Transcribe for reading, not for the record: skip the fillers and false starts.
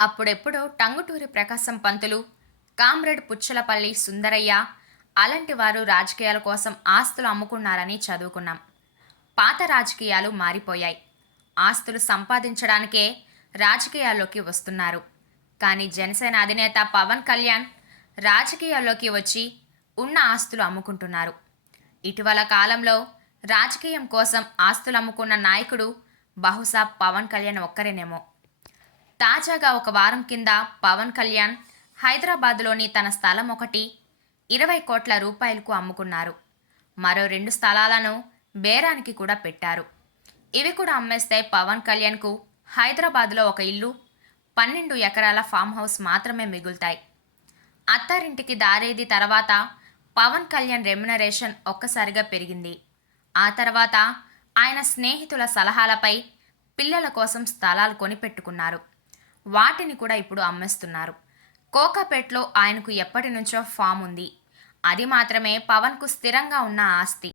అప్పుడెప్పుడో టంగుటూరి ప్రకాశం పంతులు, కామ్రేడ్ పుచ్చలపల్లి సుందరయ్య అలాంటి వారు రాజకీయాల కోసం ఆస్తులు అమ్ముకున్నారని చదువుకున్నాం. పాత రాజకీయాలు మారిపోయాయి. ఆస్తులు సంపాదించడానికే రాజకీయాల్లోకి వస్తున్నారు. కానీ జనసేన అధినేత పవన్ కళ్యాణ్ రాజకీయాల్లోకి వచ్చి ఉన్న ఆస్తులు అమ్ముకుంటున్నారు. ఇటీవల కాలంలో రాజకీయం కోసం ఆస్తులు అమ్ముకున్న నాయకుడు బహుశా పవన్ కళ్యాణ్ ఒక్కరేనేమో. తాజాగా ఒక వారం కింద పవన్ కళ్యాణ్ హైదరాబాద్లోని తన స్థలం ఒకటి 20 కోట్ల రూపాయలకు అమ్ముకున్నారు. మరో 2 స్థలాలను బేరానికి కూడా పెట్టారు. ఇవి కూడా అమ్మేస్తే పవన్ కళ్యాణ్కు హైదరాబాద్లో ఒక ఇల్లు, 12 ఎకరాల ఫామ్ హౌస్ మాత్రమే మిగులుతాయి. అత్తారింటికి దారేది తర్వాత పవన్ కళ్యాణ్ రెమ్యునరేషన్ ఒక్కసారిగా పెరిగింది. ఆ తర్వాత ఆయన స్నేహితుల సలహాలపై పిల్లల కోసం స్థలాలు కొనిపెట్టుకున్నారు. వాటిని కూడా ఇప్పుడు అమ్మేస్తున్నారు. కోకాపేట్లో ఆయనకు ఎప్పటి నుంచో ఫామ్ ఉంది. అది మాత్రమే పవన్కు స్థిరంగా ఉన్న ఆస్తి.